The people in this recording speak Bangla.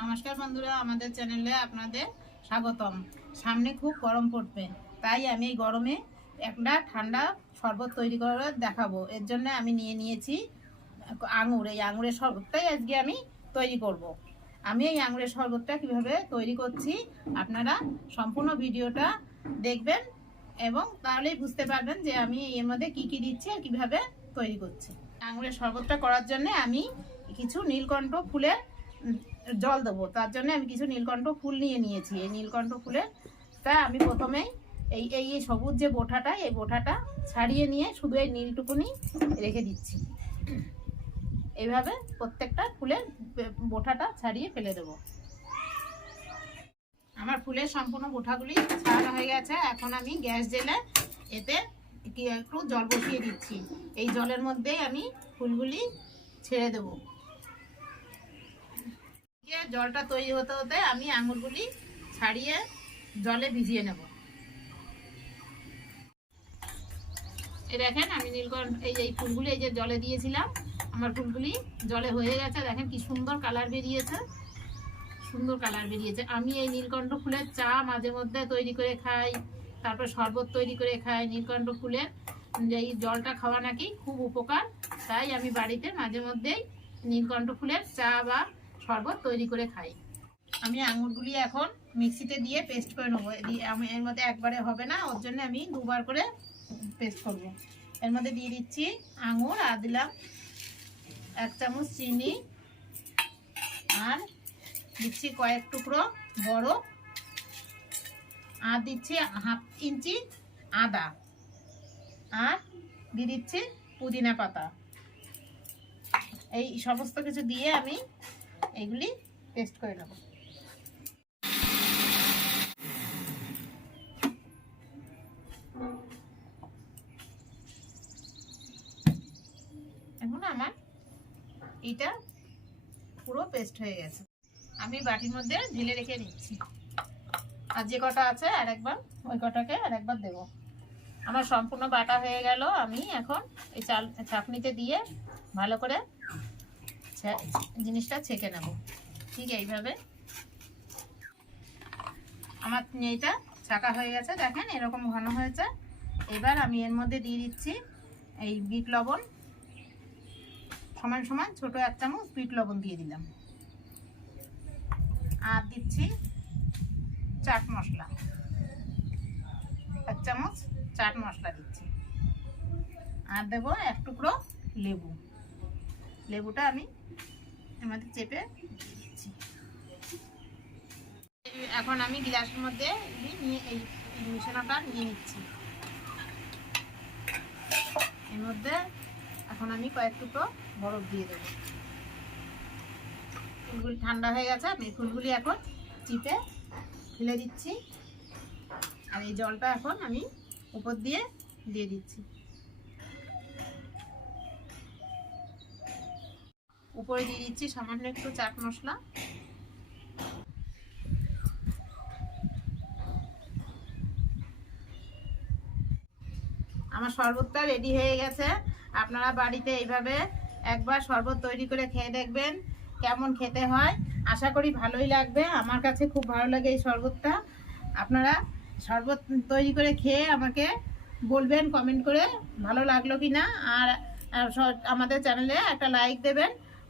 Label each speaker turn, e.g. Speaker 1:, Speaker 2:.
Speaker 1: নমস্কার বন্ধুরা, আমাদের চ্যানেলে আপনাদের স্বাগতম। সামনে খুব গরম পড়বে, তাই আমি এই গরমে একটা ঠান্ডা শরবত তৈরি করে দেখাবো। এর জন্য আমি নিয়ে নিয়েছি আঙুর। এই আঙুরের শরবতটাই আজকে আমি তৈরি করব। আমি এই আঙুরের শরবতটা কীভাবে তৈরি করছি, আপনারা সম্পূর্ণ ভিডিওটা দেখবেন এবং তাহলেই বুঝতে পারবেন যে আমি এর মধ্যে কি কি দিচ্ছি আর কীভাবে তৈরি করছি। আঙুরের শরবতটা করার জন্য আমি কিছু নীলকণ্ঠ ফুলের জল দেবো। তার জন্য আমি কিছু নীলকণ্ঠ ফুল নিয়ে নিয়েছি। এই নীলকণ্ঠ ফুলের তা আমি প্রথমেই এই এই সবুজ যে বোঠাটা, এই বোঠাটা ছাড়িয়ে নিয়ে শুধু এই নীলটুকুনি রেখে দিচ্ছি। এইভাবে প্রত্যেকটা ফুলের বোঠাটা ছাড়িয়ে ফেলে দেবো। আমার ফুলের সম্পূর্ণ বোঠাগুলি ছাড়ানো হয়ে গেছে। এখন আমি গ্যাস জেলে এতে একটু জল বসিয়ে দিচ্ছি। এই জলের মধ্যেই আমি ফুলগুলি ছেড়ে দেবো। জলটা তৈরি হতে হতে আমি আঙুরগুলি ছাড়িয়ে জলে ভিজিয়ে নেব। এই দেখেন, আমি নীলকণ্ঠ, এই এই ফুলগুলি, এই যে জলে দিয়েছিলাম, আমার ফুলগুলি জলে হয়ে গেছে। দেখেন কি সুন্দর কালার বেরিয়েছে, সুন্দর কালার বেরিয়েছে। আমি এই নীলকণ্ঠ ফুলের চা মাঝে মধ্যে তৈরি করে খাই, তারপর শরবত তৈরি করে খাই নীলকণ্ঠ ফুলের। এই জলটা খাওয়া নাকি খুব উপকার, তাই আমি বাড়িতে মাঝে মধ্যেই নীলকণ্ঠ ফুলের চা বা শরবত তৈরি করে খাই। আমি আঙুরগুলি এখন মিক্সিতে দিয়ে পেস্ট করে নেব। আমি এর মধ্যে একবারে হবে না, ওর জন্য আমি দুবার করে পেস্ট করব। এর মধ্যে দিয়ে দিচ্ছি আঙুর, আর দিলাম এক চামচ চিনি, আর দিচ্ছি কয়েক টুকরো বড়, আর দিচ্ছি হাফ ইঞ্চি আদা, আর দিয়ে দিচ্ছি পুদিনা পাতা। এই সমস্ত কিছু দিয়ে আমি এগুলি পেস্ট করে নেব। এখন আমার এটা পুরো পেস্ট হয়ে গেছে। আমি বাটির মধ্যে ঢেলে রেখে নিচ্ছি আর যে কটা আছে আর একবার ওই কটাকে আর একবার দেবো। আমার সম্পূর্ণ বাটা হয়ে গেল। আমি এখন এই চাল চাপনিতে দিয়ে ভালো করে জিনিসটা ছেঁকে নেব। ঠিক এইভাবে। আমার এইটা ছাকা হয়ে গেছে, দেখেন এরকম ঘন হয়েছে। এবার আমি এর মধ্যে দিয়ে দিচ্ছি এই বিট লবণ। সমান সমান ছোট এক চামচ বিট লবণ দিয়ে দিলাম। আর দিচ্ছি চাট মশলা। এক চামচ চাট মশলা দিচ্ছি। আর দেবো এক টুকরো লেবু। লেবুটা আমি আমাদের চেপে দিচ্ছি। এখন আমি গ্লাসের মধ্যে নিয়ে এই মিশ্রণটা নিয়ে নিচ্ছি। এর মধ্যে এখন আমি কয়েক টুকরো বরফ দিয়ে দেবো। ফুলগুলি ঠান্ডা হয়ে গেছে, আমি ফুলগুলি এখন চিপে ফেলে দিচ্ছি। আর এই জলটা এখন আমি উপর দিয়ে দিয়ে দিচ্ছি। উপরে দিয়ে দিচ্ছি সামান্য একটু চাট মশলা। আমার শরবতটা রেডি হয়ে গেছে। আপনারা বাড়িতে এইভাবে একবার শরবত তৈরি করে খেয়ে দেখবেন কেমন খেতে হয়। আশা করি ভালোই লাগবে। আমার কাছে খুব ভালো লাগে এই শরবতটা। আপনারা শরবত তৈরি করে খেয়ে আমাকে বলবেন কমেন্ট করে ভালো লাগল কি না আর আমাদের চ্যানেলে একটা লাইক দেবেন।